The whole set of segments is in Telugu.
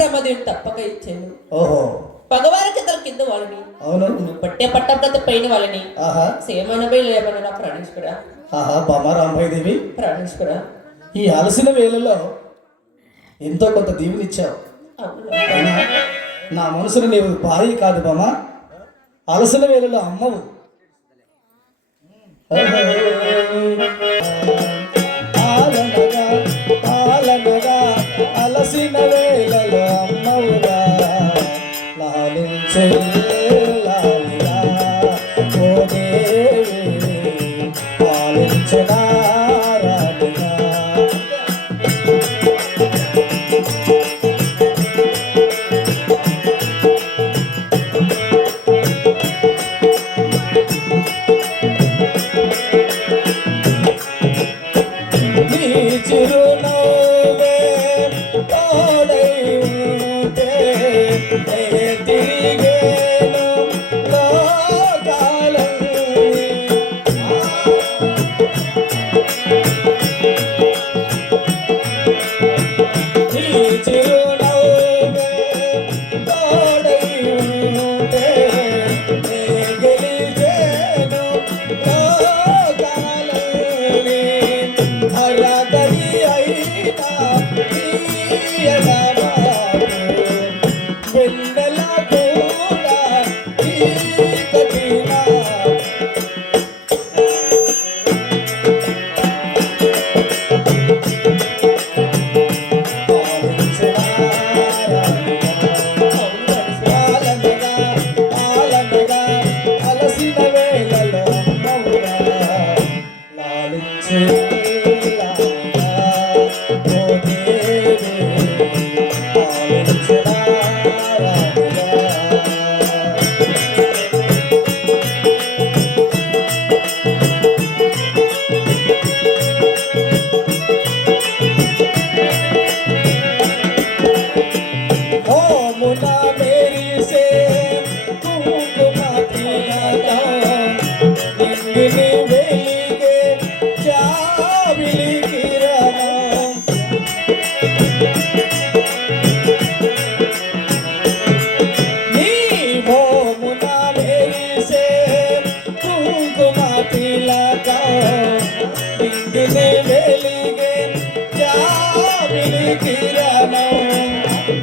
భగవంతుడు తప్పక ఇచ్చాడు. భగవంతుడు కింద వాళ్ళని. అవును. నువ్వు పట్టే పట్టపడత పైన వాళ్ళని. ఆహా. సేమానభై లేమని నా ప్రాణించుకురా ఆహా బామా రాంబాయి దేవి. ప్రాణించుకురా ఈ అలసిన వేళలో ఎంతో కొంత దీవునిచ్చావు. నా మనసును నీవు భారీ కాదు బామా. అలసిన వేళలో అమ్మవు. చిరునవ్వే తోడై ఉంటే আছে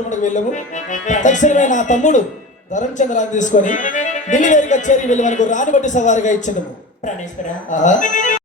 అన్నపూర్ణకు వెళ్ళము. తక్షణమే నా తమ్ముడు ధరం చంద్రాన్ని తీసుకొని ఢిల్లీ వారికి వచ్చేరి వెళ్ళి మనకు రాణి బట్టి సవారిగా ఇచ్చినము